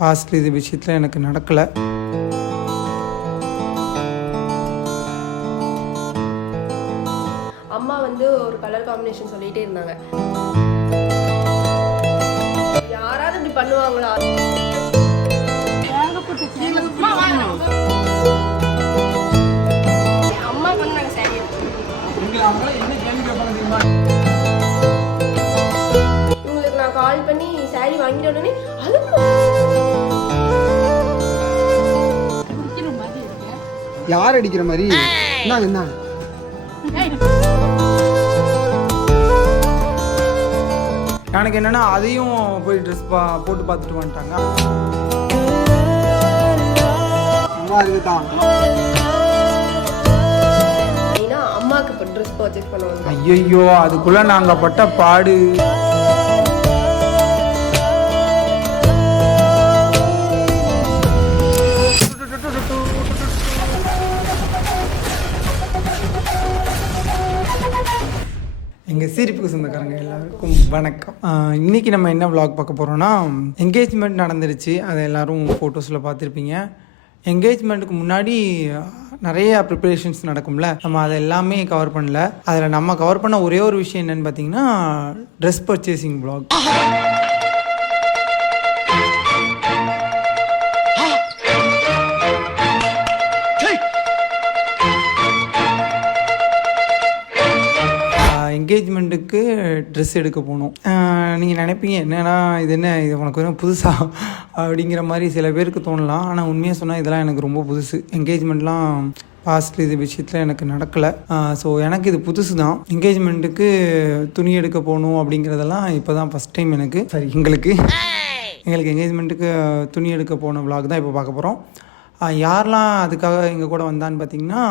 Past இது விஷயத்தில் எனக்கு நடக்கலை. அம்மா வந்து ஒரு கலர் காம்பினேஷன் சொல்லிட்டே இருந்தாங்க. யாராவது இப்படி பண்ணுவாங்களா? அம்மாவுக்கு வந்து நாங்கள் சரி உங்களுக்கு நான் கால் பண்ணி சாரி வாங்கிட்ட உடனே அது யார் அடிக்கிற மாதிரி? என்ன என்ன எனக்கு என்னென்னா அதையும் போய் ட்ரெஸ் பா போட்டு பார்த்துட்டு வந்துட்டாங்க. சும்மா இருக்குதான் மெயினாக அம்மாவுக்கு இப்போ ட்ரெஸ் பர்ச்சேஸ் பண்ண வந்தோம். ஐயையோ அதுக்குள்ளே நாங்கள் பட்ட பாடு. எங்கள் சிரிப்புக்கு சொந்தக்காரங்க எல்லாருக்கும் வணக்கம். இன்றைக்கி இன்னைக்கு நம்ம என்ன விளாக் பார்க்க போகிறோம்னா என்கேஜ்மெண்ட் நடந்துருச்சு. அதை எல்லோரும் ஃபோட்டோஸில் பார்த்துருப்பீங்க. என்கேஜ்மெண்ட்டுக்கு முன்னாடி நிறைய ப்ரிப்பரேஷன்ஸ் நடக்கும்ல. நம்ம அதை எல்லாமே கவர் பண்ணல. அதில் நம்ம கவர் பண்ண ஒரே ஒரு விஷயம் என்னென்னு பார்த்தீங்கன்னா ட்ரெஸ் பர்ச்சேசிங் ப்ளாக் என்கேஜ்மெண்ட்டுக்கு ட்ரெஸ் எடுக்க போகணும். நீங்கள் நினைப்பீங்க என்னடா இது என்ன? இது உனக்கு வெறும் புதுசா? அப்படிங்கிற மாதிரி சில பேருக்கு தோணலாம். ஆனால் உண்மையாக சொன்னால் இதெல்லாம் எனக்கு ரொம்ப புதுசு. என்கேஜ்மெண்ட்லாம் பாஸ்ட் இது விஷயத்தில் எனக்கு நடக்கலை. ஸோ எனக்கு இது புதுசு தான் என்கேஜ்மெண்ட்டுக்கு துணி எடுக்க போகணும் அப்படிங்கிறதெல்லாம் இப்போ தான் ஃபஸ்ட் டைம் எனக்கு. சரி எங்களுக்கு. எங்களுக்கு என்கேஜ்மெண்ட்டுக்கு துணி எடுக்க போன vlog தான் இப்போ பார்க்க போகிறோம் யாரெலாம் அதுக்காக எங்கள் கூட வந்தான்னு பார்த்தீங்கன்னா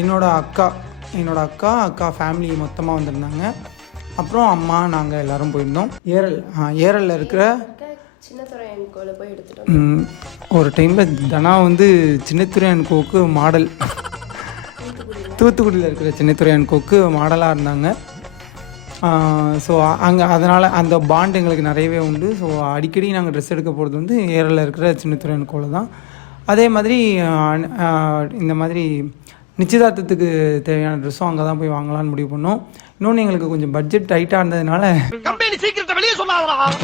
என்னோட அக்கா என்னோட அக்கா அக்கா ஃபேமிலி மொத்தமாக வந்திருந்தாங்க. அப்புறம் அம்மா நாங்கள் எல்லாரும் போயிருந்தோம். ஏரல் ஏரலில் இருக்கிற ஒரு டைமில் தனா வந்து சின்னத்துறையான் கோக்கு மாடல். தூத்துக்குடியில் இருக்கிற சின்னத்துறையான் கோக்கு மாடலாக இருந்தாங்க. ஸோ அங்கே அதனால் அந்த பாண்ட் எங்களுக்கு நிறையவே உண்டு. ஸோ அடிக்கடி நாங்கள் ட்ரெஸ் எடுக்க போகிறது வந்து ஏரில் இருக்கிற சின்னத்துறையான் கோவில் தான் அதே மாதிரி இந்த மாதிரி நிச்சயதார்த்தத்துக்கு தேவையான ட்ரெஸ்ஸும் அங்கே தான் போய் வாங்கலாம்னு முடிவு பண்ணோம். இன்னொன்று எங்களுக்கு கொஞ்சம் பட்ஜெட் டைட்டாக இருந்ததுனால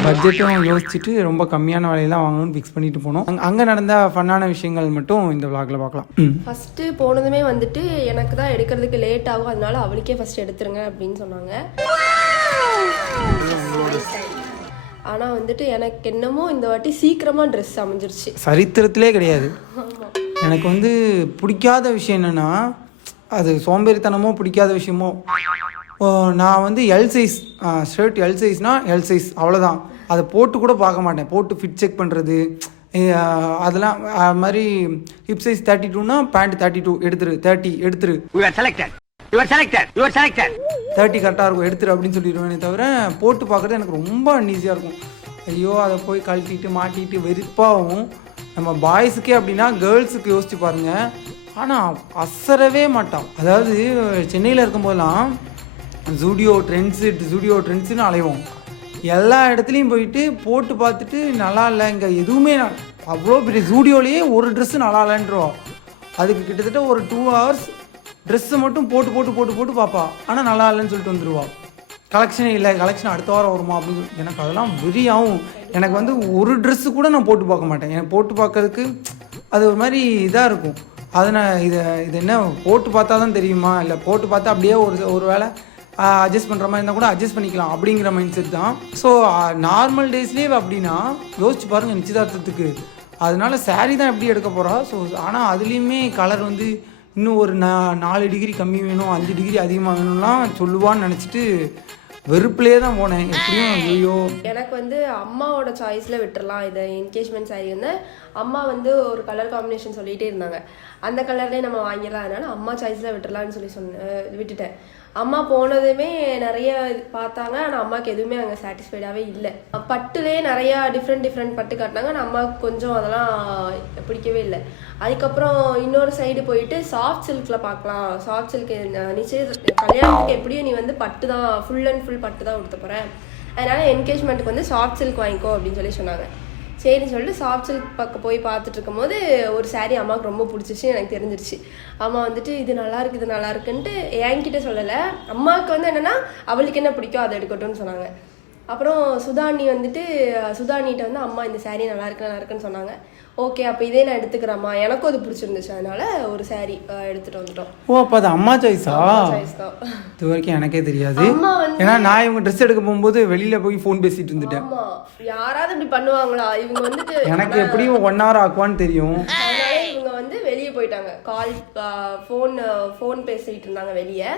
பட்ஜெட்டும் யோசிச்சுட்டு ரொம்ப கம்மியான விலையெல்லாம் வாங்கணும்னு ஃபிக்ஸ் பண்ணிட்டு போனோம். அங்க- அங்கே நடந்த ஃபன்னான விஷயங்கள் மட்டும் இந்த vlogல பார்க்கலாம். ஃபஸ்ட்டு போனதுமே வந்துட்டு எனக்கு தான் எடுக்கிறதுக்கு லேட் ஆகும். அதனால அவளுக்கே ஃபர்ஸ்ட் எடுத்துருங்க அப்படின்னு சொன்னாங்க. ஆனால் வந்துட்டு எனக்கு என்னமோ இந்த வாட்டி சீக்கிரமாக ட்ரெஸ் அமைஞ்சிருச்சு. சரித்திரத்திலே கிடையாது. எனக்கு வந்து பிடிக்காத விஷயம் என்னென்னா அது சோம்பேறித்தனமோ பிடிக்காத விஷயமோ நான் வந்து எல் சைஸ் ஷர்ட் எல் சைஸ்னால் எல் சைஸ் அவ்வளோதான் அதை போட்டு கூட பார்க்க மாட்டேன். போட்டு ஃபிட் செக் பண்ணுறது அதெல்லாம் அது மாதிரி ஹிப் சைஸ் தேர்ட்டி டூனா பேண்ட் தேர்ட்டி டூ எடுத்துரு. தேர்ட்டி எடுத்துரு தேர்ட்டி கரெக்டாக இருக்கும். எடுத்துரு அப்படின்னு சொல்லிடுவேனே தவிர போட்டு பார்க்குறது எனக்கு ரொம்ப அன்ஈஸியாக இருக்கும். ஐயோ அதை போய் கழட்டிட்டு மாட்டிட்டு வெறுப்பாகவும் நம்ம பாய்ஸுக்கே அப்படின்னா கேர்ள்ஸுக்கு யோசிச்சு பாருங்கள் ஆனால் அசரவே மாட்டான். அதாவது சென்னையில் இருக்கும்போதெல்லாம் ஜூடியோ ட்ரெண்ட்ஸு ஜூடியோ ட்ரெண்ட்ஸுன்னு அலைவோம். எல்லா இடத்துலையும் போயிட்டு போட்டு பார்த்துட்டு நல்லா இல்லை இங்கே எதுவுமே நான் அவ்வளோ பெரிய ஜூடியோலேயே ஒரு ட்ரெஸ்ஸு நல்லா இல்லைன்றோம். அதுக்கு கிட்டத்தட்ட ஒரு டூ ஹவர்ஸ் ட்ரெஸ்ஸை மட்டும் போட்டு போட்டு போட்டு போட்டு பார்ப்பா ஆனால் நல்லா இல்லைன்னு சொல்லிட்டு வந்துடுவா கலெக்ஷனே இல்லை கலெக்ஷன் அடுத்த வாரம் வருமா அப்படின்னு சொல்லி எனக்கு அதெல்லாம் வெறியாகும் எனக்கு வந்து ஒரு ட்ரெஸ்ஸு கூட நான் போட்டு பார்க்க மாட்டேன். எனக்கு போட்டு பார்க்கறதுக்கு அது ஒரு மாதிரி இதாக இருக்கும். அதை நான் இதை இது என்ன போட்டு பார்த்தா தான் தெரியுமா? இல்லை போட்டு பார்த்தா அப்படியே ஒரு ஒரு வேளை அட்ஜஸ்ட் பண்ணுற மாதிரி இருந்தால் கூட அட்ஜஸ்ட் பண்ணிக்கலாம் அப்படிங்கிற மைண்ட் செட் தான் ஸோ நார்மல் டேஸ்லேயே அப்படின்னா யோசிச்சு பாருங்கள் நிச்சயதார்த்தத்துக்கு. அதனால saree தான் எப்படி எடுக்க போகிறா ஸோ ஆனால் அதுலேயுமே கலர் வந்து இன்னும் ஒரு நா நாலு டிகிரி கம்மி வேணும் அஞ்சு டிகிரி அதிகமாக வேணும்லாம் சொல்லுவான்னு நினச்சிட்டு வெறுப்புலேயே தான் போனேன். எப்படியும் ஐயோ எனக்கு வந்து அம்மாவோட சாய்ஸில் விட்டுறலாம். இதை என்கேஜ்மெண்ட் சாரி வந்து அம்மா வந்து ஒரு கலர் காம்பினேஷன் சொல்லிகிட்டே இருந்தாங்க. அந்த கலர்லேயே நம்ம வாங்கிடலாம். அதனால அம்மா சாய்ஸில் விட்டுறலாம்னு சொல்லி சொன்ன விட்டுட்டேன். அம்மா போனதுமே நிறைய இது பார்த்தாங்க. ஆனால் அம்மாவுக்கு எதுவுமே அங்கே சாட்டிஸ்ஃபைடாகவே இல்லை. பட்டுலேயே நிறையா டிஃப்ரெண்ட் டிஃப்ரெண்ட் பட்டு காட்டினாங்க. ஆனால் அம்மாவுக்கு கொஞ்சம் அதெல்லாம் பிடிக்கவே இல்லை. அதுக்கப்புறம் இன்னொரு சைடு போயிட்டு சாஃப்ட் சில்கில் பார்க்கலாம். சாஃப்ட் சில்க் நிச்சய கல்யாணத்துக்கு எப்படியும் நீ வந்து பட்டு தான் ஃபுல் அண்ட் ஃபுல் பட்டு தான் கொடுத்த போகிற அதனால என்கேஜ்மெண்ட்டுக்கு வந்து சாஃப்ட் சில்க் வாங்கிக்கோ அப்படின்னு சொல்லி சொன்னாங்க. சரின்னு சொல்லிட்டு சாஃப்ட் சில்க் பக்கம் போய் பார்த்துட்டு இருக்கும்போது ஒரு saree அம்மாவுக்கு ரொம்ப பிடிச்சிச்சு எனக்கு தெரிஞ்சிருச்சு. அம்மா வந்துட்டு இது நல்லா இருக்கு இது நல்லா இருக்குன்ட்டு என்கிட்ட சொல்லலை. அம்மாவுக்கு வந்து என்னன்னா அவளுக்கு என்ன பிடிக்கும் அதை எடுக்கட்டும்னு சொன்னாங்க. அப்புறம் சுதானி வந்துட்டு சுதாணிகிட்ட வந்து அம்மா இந்த saree நல்லா இருக்கு நல்லா இருக்குன்னு சொன்னாங்க. ஓகே அப்போ இதே நான் எடுத்துக்கிறேம்மா. எனக்கும் அது பிடிச்சிருந்துச்சு. அதனால ஒரு அஹ், எடுத்துட்டு வந்துட்டோம். ஓ அப்போ அது அம்மா சாய்ஸா சாய்ஸ் தான். இது வரைக்கும் எனக்கே தெரியாது. ஏன்னா நான் இவங்க ட்ரெஸ் எடுக்க போகும்போது வெளியில போய் ஃபோன் பேசிட்டு இருந்துட்டேன். யாராவது இப்படி பண்ணுவாங்களா? இவங்க வந்துட்டு எனக்கு எப்படியும் ஒன் ஹவர் ஆக்குவான்னு தெரியும் அதனால இவங்க வந்து வெளியே போயிட்டாங்க கால் ஃபோன் ஃபோன் பேசிட்டு இருந்தாங்க வெளியே.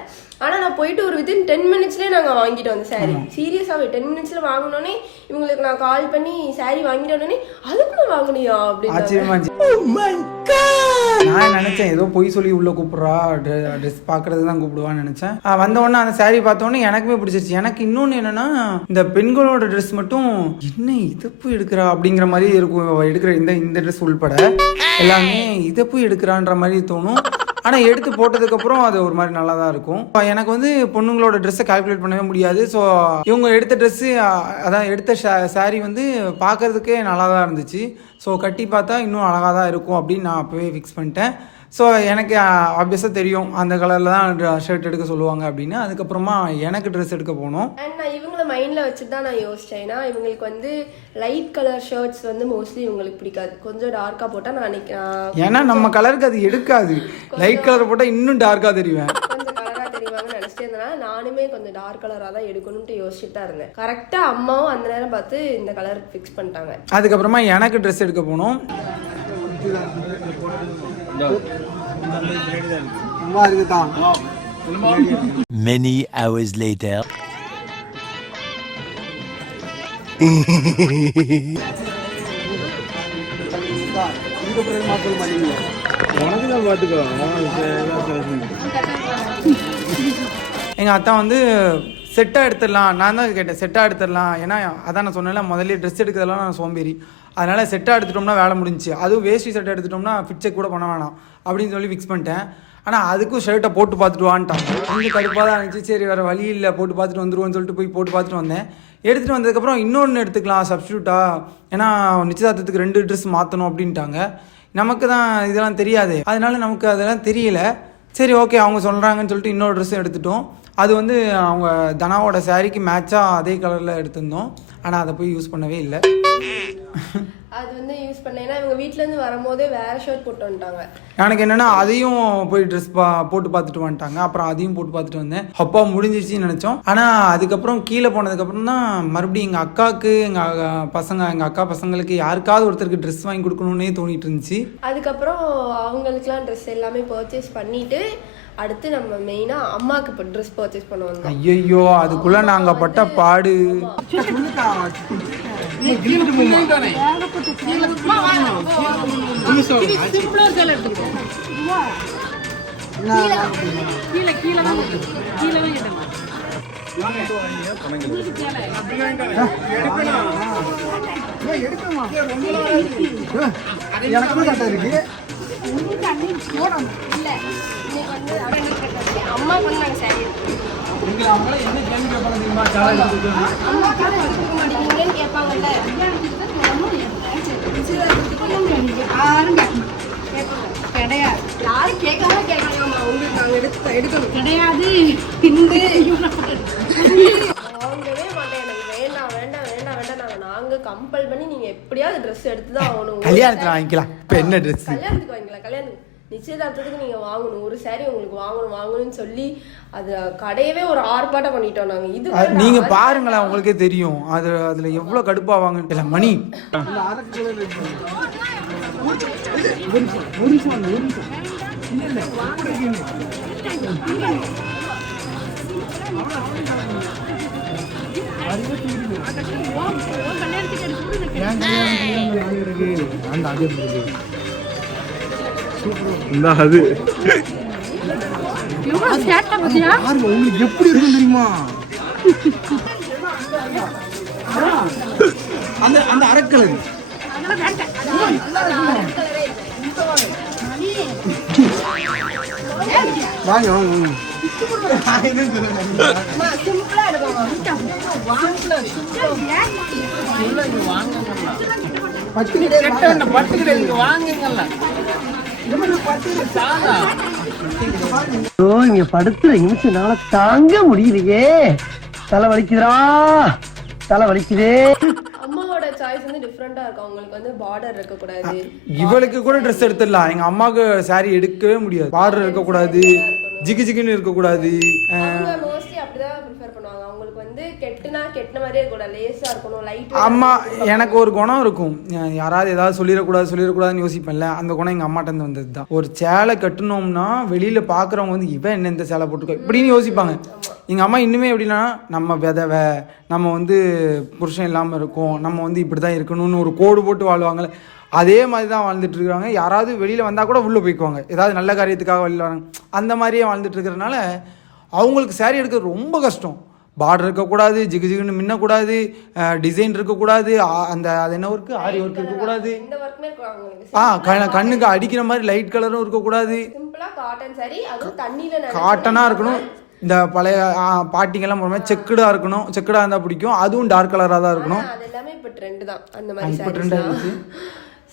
ஆனா நான் போயிட்டு ஒரு வித்தின் டென் மினிட்ஸ்லயே நாங்க வாங்கிட்டு வந்தோம் சாரி சீரியஸாவே டென் மினிட்ஸ்ல வாங்கினோடனே இவங்களுக்கு நான் கால் பண்ணி சாரி வாங்கிட்ட உடனே அதுக்குள்ள வாங்குனியா அப்படின்னு ஆச்சரியமா இருந்துச்சு. நான் நினைச்சேன் ஏதோ பொய் சொல்லி உள்ள கூப்பிடுறா ட்ரெஸ் பாக்குறதுக்கு தான் கூப்பிடுவான்னு நினைச்சேன். வந்த உடனே அந்த saree பார்த்த உடனே எனக்குமே பிடிச்சிருச்சு. எனக்கு இன்னொன்னு என்னன்னா இந்த பெண்களோட ட்ரெஸ் மட்டும் என்ன இதை போய் எடுக்கிறா அப்படிங்கிற மாதிரி இருக்கும். எடுக்கிற இந்த இந்த ட்ரெஸ் உள்பட. எல்லாமே இதை போய் பண்ணுற மாதிரி தோணும். ஆனால் எடுத்து போட்டதுக்கப்புறம் அது ஒரு மாதிரி நல்லா தான் இருக்கும் எனக்கு வந்து பொண்ணுங்களோட ட்ரெஸ்ஸை கால்குலேட் பண்ணவே முடியாது. ஸோ இவங்க எடுத்த ட்ரெஸ்ஸு அதான் எடுத்த சாரீ வந்து பார்க்கறதுக்கே நல்லா தான் இருந்துச்சு. ஸோ கட்டி பார்த்தா இன்னும் அழகாக தான் இருக்கும் அப்படின்னு நான் அப்போவே ஃபிக்ஸ் பண்ணிட்டேன். ஸோ எனக்கு ஆப்வியஸாக தெரியும். அந்த கலரில் தான் ஷர்ட் எடுக்க சொல்லுவாங்க அப்படின்னு. அதுக்கப்புறமா எனக்கு ட்ரெஸ் எடுக்க போனோம். அண்ட் நான் இவங்கள மைண்ட்ல வச்சுட்டு தான் நான் யோசிச்சேன். ஏன்னா இவங்களுக்கு வந்து லைட் கலர் ஷர்ட்ஸ் வந்து மோஸ்ட்லி இவங்களுக்கு பிடிக்காது. கொஞ்சம் டார்க்கா போட்டா நான் அன்னைக்கு நான் ஏன்னா நம்ம கலருக்கு அது எடுக்காது. லைட் கலர் போட்டால் இன்னும் டார்க்காக கலரா தெரியுவாங்கன்னு நினைச்சிட்டே இருந்தனால நானுமே கொஞ்சம் டார்க் கலரா தான் எடுக்கணும்ட்டு யோசிச்சுட்டு தான் இருந்தேன். கரெக்டா அம்மாவும் அந்த நேரம் பார்த்து இந்த கலர் ஃபிக்ஸ் பண்ணிட்டாங்க. அதுக்கப்புறமா எனக்கு ட்ரெஸ் எடுக்க போனோம். சும்மா இருக்குதான் Many hours later. எங்கள் அத்தா வந்து செட்டாக எடுத்துடலாம். நான் தான் கேட்டேன் செட்டாக எடுத்துடலாம். ஏன்னா அதான் நான் சொன்னேன்ல முதல்ல ட்ரெஸ் எடுக்கிறதெல்லாம் நான் சோம்பேறி. அதனால் செட்டாக எடுத்துட்டோம்னா வேலை முடிஞ்சு அதுவும் வேஷ்டி செட் எடுத்துட்டோம்னா ஃபிட் செக் கூட பண்ண வேணாம் அப்படின்னு சொல்லி ஃபிக்ஸ் பண்ணிட்டேன். ஆனால் அதுக்கும் ஷர்ட்டை போட்டு பார்த்துட்டு வான்ட்டான். கொஞ்சம் கடுப்பாக தான் இருந்துச்சு. சரி வேறு வழி இல்லை போட்டு பார்த்துட்டு வந்துருவோம்னு சொல்லிட்டு போய் போட்டு பார்த்துட்டு வந்தேன். எடுத்துகிட்டு வந்ததுக்கப்புறம் இன்னொன்று எடுத்துக்கலாம் சப்ஸ்டியூட்டாக ஏன்னா நிச்சயதார்த்தத்துக்கு ரெண்டு ட்ரெஸ் மாற்றணும் அப்படின்ட்டாங்க. நமக்கு தான் இதெல்லாம் தெரியாது. அதனால நமக்கு அதெல்லாம் தெரியல. சரி ஓகே அவங்க சொல்கிறாங்கன்னு சொல்லிட்டு இன்னொரு ட்ரெஸ்ஸும் எடுத்துட்டோம். அது வந்து அவங்க தனாவோட சாரீக்கு மேட்சாக அதே கலரில் எடுத்திருந்தோம். ஆனால் அதை போய் யூஸ் பண்ணவே இல்லை. அது வந்து யூஸ் பண்ணேன்னா இவங்க வீட்ல இருந்து வரும்போதே வேற ஷர்ட் போட்டு வந்துட்டாங்க. எனக்கு என்னென்னா அதையும் போய் ட்ரெஸ் பா போட்டு பார்த்துட்டு வந்துட்டாங்க. அப்புறம் அதையும் போட்டு பார்த்துட்டு வந்தேன். அப்பா முடிஞ்சிருச்சுன்னு நினச்சோம். ஆனால் அதுக்கப்புறம் கீழே போனதுக்கப்புறம் தான் மறுபடியும் எங்கள் அக்காவுக்கு எங்கள் பசங்க எங்கள் அக்கா பசங்களுக்கு யாருக்காவது ஒருத்தருக்கு ட்ரெஸ் வாங்கி கொடுக்கணுன்னே தோணிட்டு இருந்துச்சு. அதுக்கப்புறம் அவங்களுக்குலாம் ட்ரெஸ் எல்லாமே பர்ச்சேஸ் பண்ணிட்டு அடுத்து நம்ம மெயினா அம்மாக்கு இப்போ ட்ரெஸ் பர்ச்சேஸ் பண்ண வந்தோம் ஐயையோ அதுக்குள்ளே நாங்கள் பட்ட பாடு எனக்கு தான் கரெக்டாக இருக்கு அம்மாக்கு வந்து நாங்கள் சாரி அம்மா காலை எடுத்துக்க மாட்டேங்கிறீங்கன்னு கேட்பாங்கல்ல. கிடையாது. யாரும் கேட்காம கேட்கலாமா உங்களுக்கு நாங்கள் எடுத்து எடுக்கணும். கிடையாது. இந்த வாங்கவே மாட்டேன். எனக்கு வேண்டாம் வேண்டாம் வேண்டாம் வேண்டாம். நாங்கள் நாங்கள் கம்பல் பண்ணி நீங்கள் எப்படியாவது ட்ரெஸ் எடுத்து தான் ஆகணும். கல்யாணத்தில் வாங்கிக்கலாம். இப்போ என்ன ட்ரெஸ் கல்யாணத்துக்கு வாங்கிக்கலாம். கல்யாணத்துக்கு நிச்சயதார்த்தத்துக்கு நீங்க வாங்கணும். ஒரு saree உங்களுக்கு வாங்கணும் வாங்கணும்னு சொல்லி அது கடையவே ஒரு ஆர்ப்பாட்டம் பண்ணிட்டோம் நாங்க. இது வேண்டாம், நீங்க அது பாருங்களேன் உங்களுக்கே தெரியும். அது அதுல எவ்வளவு கடுப்பாவாங்க இல்ல மணி. இந்த அரக்கு பாருங்க உங்களுக்கு எப்படி இருக்கும் தெரியுமா? அந்த அந்த அரக்கலர். வாங்க வாங்க கிடையாது வாங்குங்கல்ல. ஓ இங்க படுத்துற நிமிஷம்னால தாங்க முடியலையே. தலை வலிக்குதுடா. தலை வலிக்குதே. அம்மாவோட சாய்ஸ் வந்து டிஃப்ரெண்டா இருக்கும். அவங்களுக்கு வந்து பார்டர் இருக்க கூடாது இவளுக்கு கூட ட்ரெஸ் எடுத்துடலாம். எங்க அம்மாவுக்கு saree எடுக்கவே முடியாது. பார்டர் இருக்கக்கூடாது. ஜிகு ஜிகுன்னு இருக்கக்கூடாது. அவங்க மோஸ்ட்லி அப்படிதான் வந்து கெட்டுனா கெட்டின மாதிரியே இருக்கக்கூடாது லேசா இருக்கணும் லைட் அம்மா எனக்கு ஒரு குணம் இருக்கும். யாராவது ஏதாவது சொல்லிடக்கூடாது சொல்லிடக்கூடாதுன்னு யோசிப்பேன்ல. அந்த குணம் எங்கள் அம்மாட்ட இருந்து வந்தது தான் ஒரு சேலை கட்டணும்னா வெளியில் பார்க்குறவங்க வந்து இவன் என்ன இந்த சேலை போட்டுக்கோ? இப்படின்னு யோசிப்பாங்க. எங்கள் அம்மா இன்னுமே எப்படின்னா நம்ம விதவை நம்ம வந்து புருஷன் இல்லாமல் இருக்கோம். நம்ம வந்து இப்படி தான் இருக்கணும்னு ஒரு கோடு போட்டு வாழ்வாங்கல்ல. அதே மாதிரி தான் வாழ்ந்துட்டு இருக்காங்க யாராவது வெளியில் வந்தால் கூட உள்ளே போய்க்குவாங்க. ஏதாவது நல்ல காரியத்துக்காக வெளியில் வராங்க. அந்த மாதிரியே வாழ்ந்துட்டு இருக்கிறதுனால அவங்களுக்கு saree எடுக்கிறது ரொம்ப கஷ்டம். பார்டர் இருக்கக்கூடாது ஜிகு ஜிகுன்னு மின்னக்கூடாது டிசைன் இருக்கக்கூடாது அந்த அது என்ன ஒர்க்கு ஆரி ஒர்க் இருக்கக்கூடாது. ஆ கண்ணுக்கு அடிக்கிற மாதிரி லைட் கலரும் இருக்கக்கூடாது. காட்டனாக இருக்கணும். இந்த பழைய பாட்டிங்கெல்லாம் போகிற மாதிரி செக்குடாக இருக்கணும். செக்குடாக இருந்தால் பிடிக்கும். அதுவும் டார்க் கலராக தான் இருக்கணும். அது எல்லாமே இப்ப ட்ரெண்ட் தான். அந்த மாதிரி இப்ப trend ஆயிடுச்சு.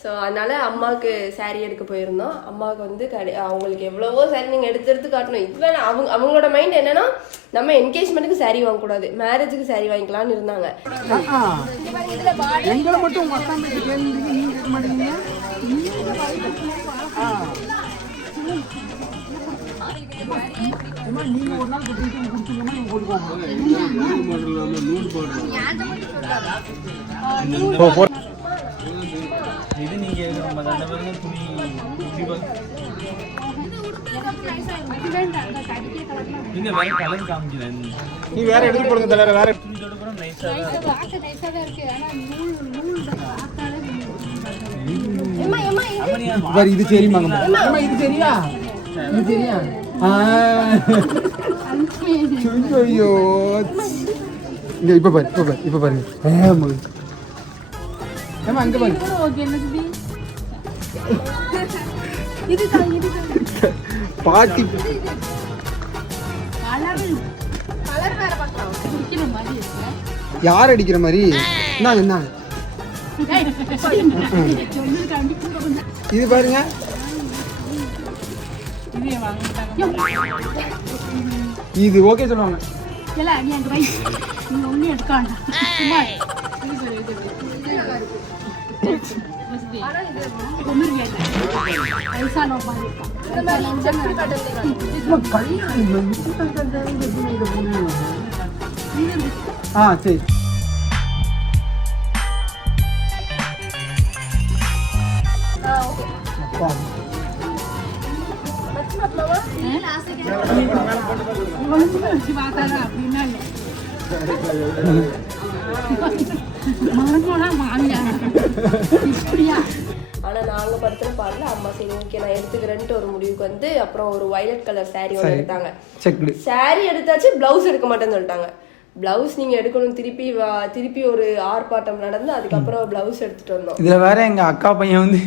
ஸோ அதனால அம்மாவுக்கு saree எடுக்க போயிருந்தோம். அம்மாவுக்கு வந்து கடை அவங்களுக்கு எவ்வளவோ saree நீங்க எடுத்து எடுத்து காட்டணும். இப்போ அவங்க அவங்களோட மைண்ட் என்னன்னா நம்ம என்கேஜ்மெண்ட்டுக்கு saree வாங்கக்கூடாது. மேரேஜுக்கு saree வாங்கிக்கலாம்னு இருந்தாங்க. நீங்க ஒரு நாள் கொடுத்தீங்கன்னா நீங்க போட்டுக்கோங்க இது நீங்க நம்ம மாதிரி துணி. நீங்க வேற கலர் காமிக்கிறேன். நீ வேற எடுத்து போடுங்க தலைவர் வேற துணியோட கூட நைஸா தான் பார்க்க நைஸா தான் இருக்கு. ஆனா நூல் நூல் பார்த்தாலே பாரு இது? தெரியுமாங்க அம்மா, இது தெரியா? இது தெரியா? ஆ. ஐயோ, ஐயோ. இங்க இப்ப பாரு இப்ப பாரு இப்ப பாருங்க. ஏமா அங்க பாரு. ஓகே பாட்டி. கலர். கலர் வேற பார்க்கலாம். குடிக்கிற மாதிரி இருக்கு. யார் அடிக்கிற மாதிரி? கொஞ்சம். இது பாருங்க. இது ஓகே சொல்லுவாங்க. இருக்கான் ஆ சரி அப்பா. ஒண்ணு வச்சு பார்த்தாரா மரமெல்லாம் வாங்க இப்படியா ஆனா நாங்க படுத்துன பாடல அம்மா சரி ஓகே நான் எடுத்துக்கிறேன்ட்டு ஒரு முடிவுக்கு வந்து அப்புறம் ஒரு வயலட் கலர் saree ஒன்று எடுத்தாங்க. Saree எடுத்தாச்சு பிளவுஸ் எடுக்க மாட்டேன்னு சொல்லிட்டாங்க. பிளவுஸ் நீங்க எடுக்கணும் திருப்பி திருப்பி ஒரு ஆர்ப்பாட்டம் நடந்து அதுக்கப்புறம் பிளவுஸ் எடுத்துட்டு வந்தோம். இதில் வேற எங்கள் அக்கா பையன் வந்து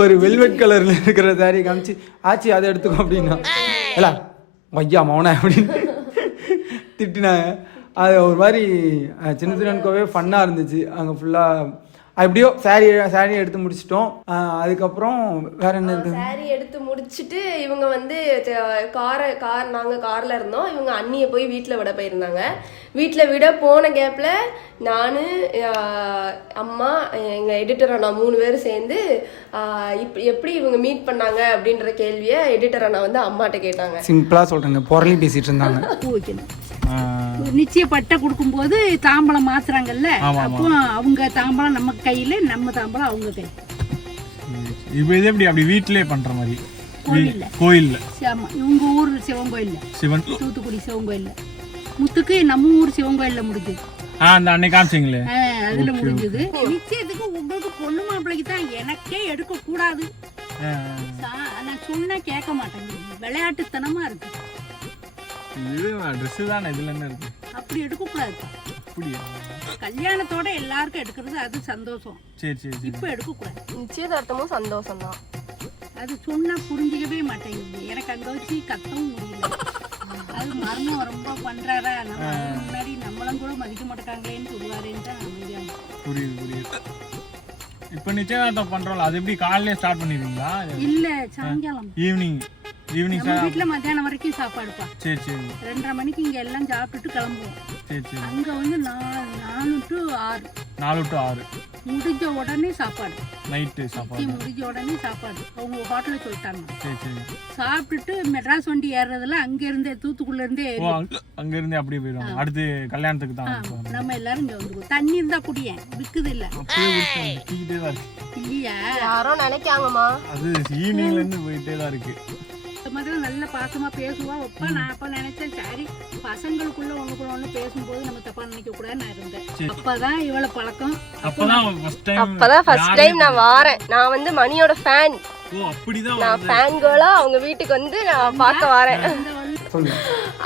ஒரு வெல்வெட் கலரில் இருக்கிற saree காமிச்சு ஆச்சி அதை எடுத்துக்கோ அப்படின்னா. இல்ல வையா மௌன அப்படின்னு திட்டினாங்க. அது ஒரு மாதிரி சின்ன சின்னக்கோவே ஃபன்னாக இருந்துச்சு. அங்கே ஃபுல்லாக எப்படியோ saree saree எடுத்து முடிச்சிட்டோம். அதுக்கப்புறம் வேற என்ன இருக்குது saree எடுத்து முடிச்சிட்டு இவங்க வந்து காரை கார் நாங்க கார்ல இருந்தோம். இவங்க அண்ணியை போய் வீட்ல விட போயிருந்தாங்க. வீட்ல விட போன கேப்ல நானு அம்மா எங்க எடிட்டர் அண்ணா மூணு பேரும் சேர்ந்து இப்ப எப்படி இவங்க மீட் பண்ணாங்க அப்படின்ற கேள்வியை எடிட்டர் அண்ணா வந்து அம்மாட்ட கேட்டாங்க. சிம்பிளாக சொல்கிறேங்க புரளி பேசிகிட்டு இருந்தாங்க. நிச்சய பட்டை கொடுக்கும்போது தாம்பலம் மாத்துறாங்கல்ல அப்போ அவங்க தாம்பலம் நம்ம கையில நம்ம தாம்பலம் அவங்க கை இப்போ இது எப்படி அப்படி வீட்டிலே பண்ற மாதிரி? கோயில்ல. ஆமா. இவங்க ஊர் சிவன் கோயில்ல. சிவன். தூத்துக்குடி சிவன் கோயில்ல. முத்துக்கு நம்ம ஊர் சிவன் கோயில்ல முடிஞ்சது. ஆ அந்த அன்னைக்கு காமிச்சிங்களே? ஆ, அதுல முடிஞ்சது. நிச்சயத்துக்கு உங்களுக்கு பொண்ணு மாப்பிள்ளைக்கு தான் எனக்கே எடுக்க கூடாது. நான் சொன்னா கேட்க மாட்டேங்குது. விளையாட்டுத்தனமா இருக்கு. இது ட்ரெஸ் தானே இதுல என்ன இருக்கு? அப்படி எடுக்க கூடாது அப்படியா? கல்யாணத்தோட எல்லாருக்கும் எடுக்கிறது அது சந்தோஷம். சரி சரி இப்ப எடுக்க கூடாது நிச்சயதார்த்தமும் சந்தோஷம் தான் அது சொன்னா புரிஞ்சிக்கவே மாட்டேங்குது. எனக்கு அங்க வச்சு கத்தவும் முடியல. அது மர்மம் ரொம்ப பண்றாரா? நம்ம முன்னாடி நம்மளும் கூட மதிக்க மாட்டேங்காங்களேன்னு சொல்லுவாரேன்னு தான். புரியுது புரியுது. இப்போ நிச்சயதார்த்தம் பண்றோம்ல அது எப்படி காலையிலே ஸ்டார்ட் பண்ணிடுவீங்களா? இல்ல சாயங்காலம். ஈவினிங் ஈவினிங் நம்ம வீட்டுல மத்தியானம் வரைக்கும் சாப்பாடுப்பா. சரி சரி. ரெண்டரை மணிக்கு இங்க எல்லாம் சாப்பிட்டுட்டு கிளம்புவோம். சரி சரி. அங்க வந்து நாலு நாலு டு ஆறு. நாலு டு ஆறு. முடிஞ்ச உடனே சாப்பாடு. நைட்டு சாப்பாடு. முடிஞ்ச உடனே சாப்பாடு. அவங்க ஹோட்டல்ல சொல்லிட்டாங்க. சரி சரி. சாப்பிட்டுட்டு மெட்ராஸ் வண்டி ஏறுறதுல அங்க இருந்தே தூத்துக்குள்ள இருந்தே ஓ அங்க அங்க இருந்தே அப்படியே போயிடுவாங்க. அடுத்து கல்யாணத்துக்கு தான். நம்ம எல்லாரும் இங்க வந்துருவோம். தண்ணி இருந்தா குடியேன் விக்குது இல்ல. சுத்திக்கிட்டே தான் இருக்கு. இல்லையா. யாரோ நினைக்காங்கம்மா. அது ஈவினிங்ல இருந்து போயிட்டே தான் இருக்கு. இந்த மாதிரி நல்ல பாசமா பேசுவா. அப்பா நான் அப்ப நினைச்சேன் சரி பசங்களுக்குள்ள ஒண்ணுக்குள்ள ஒண்ணு பேசும்போது நம்ம தப்பா நினைக்க கூடாது நான் இருந்தேன். அப்பதான் இவள பழக்கம். அப்பதான் ஃபர்ஸ்ட் டைம் அப்பதான் ஃபர்ஸ்ட் டைம் நான் வாரேன். நான் வந்து மணியோட ஃபேன் ஓ அப்படிதான் நான் ஃபேன் கேர்லா அவங்க வீட்டுக்கு வந்து நான் பார்க்க வரேன்.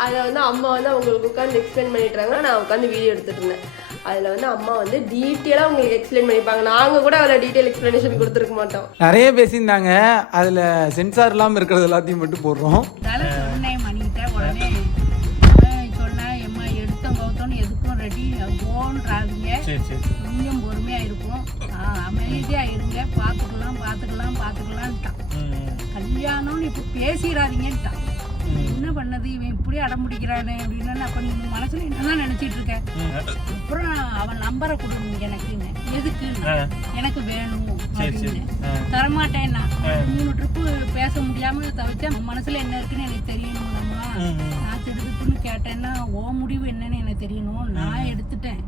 அதை வந்து அம்மா வந்து அவங்களுக்கு உட்காந்து எக்ஸ்பிளைன் பண்ணிட்டு நான் உட்காந்து வீடியோ எடுத்துட்டு இருந்தேன். அதில் வந்து அம்மா வந்து டீட்டெயிலாக உங்களுக்கு எக்ஸ்பிளைன் பண்ணிப்பாங்க. நாங்கள் கூட அதில் டீட்டெயில் எக்ஸ்பிளனேஷன் கொடுத்துருக்க மாட்டோம். நிறைய பேசியிருந்தாங்க. அதில் சென்சார் இல்லாமல் இருக்கிறது எல்லாத்தையும் மட்டும் போடுறோம். எதுக்கும் ரெடி போன்றாதீங்க சரி சரி சரி. கொஞ்சம் பொறுமையா இருக்கும் ஆ, அமைதியா இருங்க. பாத்துக்கலாம் பாத்துக்கலாம் பாத்துக்கலாம்ட்டான். ம், கல்யாணம்னு இப்ப பேசிடாதீங்கன்ட்டான். என்ன பண்ணது? இவன் இப்படி அடம் பிடிக்கிறானே அப்படின்னு அப்ப நீ மனசுல என்னதான் நினைச்சிட்டு இருக்க? ம். அப்புறம் அவன் நம்பரை கொடுங்க எனக்குன்னு. எதுக்கு எனக்கு வேணும் அப்படின்னு. தரமாட்டேன்னா மூணு ட்ரிப்பு பேச முடியாம தவிச்சா மனசுல என்ன இருக்குன்னு எனக்கு தெரியணும்லம்மா ம், ம், நான் திடுதுப்புன்னு கேட்டேன்னா ஓ முடிவு என்னன்னு எனக்கு தெரியணும். நான் எடுத்துட்டேன்.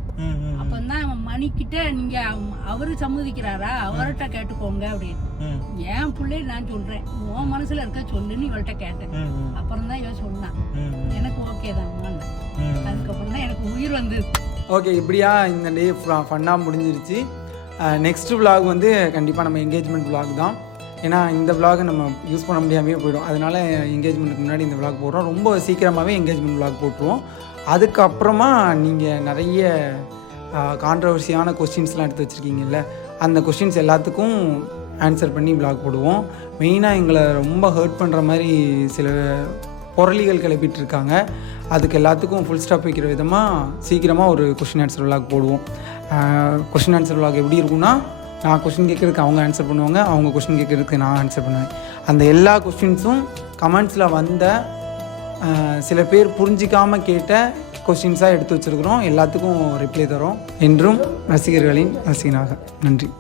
அப்பந்தான் அவன் மணிக்கிட்ட நீங்க அவ- அவரு சம்மதிக்கிறாரா? அவர்கிட்ட கேட்டுக்கோங்க. அப்படின்னு என் பிள்ளைய நான் சொல்றேன். உன் மனசுல இருக்க சொல்லுன்னு இவள்கிட்ட கேட்டேன். அப்புறம் தான் இவன் சொன்னான். எனக்கு ஓகே தான். அதுக்கப்புறம் தான் எனக்கு உயிர் வந்தது. ஓகே இப்படியா இந்த டே ஃபன்னாக முடிஞ்சிருச்சு. நெக்ஸ்ட் vlog வந்து கண்டிப்பாக நம்ம என்கேஜ்மெண்ட் vlog தான். ஏன்னா இந்த vlog நம்ம யூஸ் பண்ண முடியாமே போயிடும். அதனால என்கேஜ்மெண்ட்டுக்கு முன்னாடி இந்த vlog போடுறோம். ரொம்ப சீக்கிரமாகவே என்கேஜ்மெண்ட் vlog போட்டுருவோம். அதுக்கப்புறமா நீங்கள் நிறைய கான்ட்ரவர்சியான கொஸ்டின்ஸ்லாம் எடுத்து வச்சுருக்கீங்கல்ல அந்த கொஸ்டின்ஸ் எல்லாத்துக்கும் ஆன்சர் பண்ணி vlog போடுவோம். மெயினாக எங்களை ரொம்ப ஹர்ட் பண்ணுற மாதிரி சில புரளிகள் கிளப்பிட்டு இருக்காங்க அதுக்கு எல்லாத்துக்கும் ஃபுல் ஸ்டாப் வைக்கிற விதமாக சீக்கிரமாக ஒரு கொஷின் ஆன்சர் விளாக் போடுவோம். கொஷின் ஆன்சர் விளாக் எப்படி இருக்கும்னா நான் கொஷின் கேட்குறதுக்கு அவங்க ஆன்சர் பண்ணுவாங்க அவங்க கொஷின் கேட்குறதுக்கு நான் ஆன்சர் பண்ணுவேன். அந்த எல்லா கொஸ்டின்ஸும் கமெண்ட்ஸில் வந்த சில பேர் புரிஞ்சிக்காமல் கேட்ட கொஸ்டின்ஸாக எடுத்து வச்சுருக்குறோம். எல்லாத்துக்கும் ரிப்ளை தரோம். என்றும் ரசிகர்களின் ரசிகனாக. நன்றி.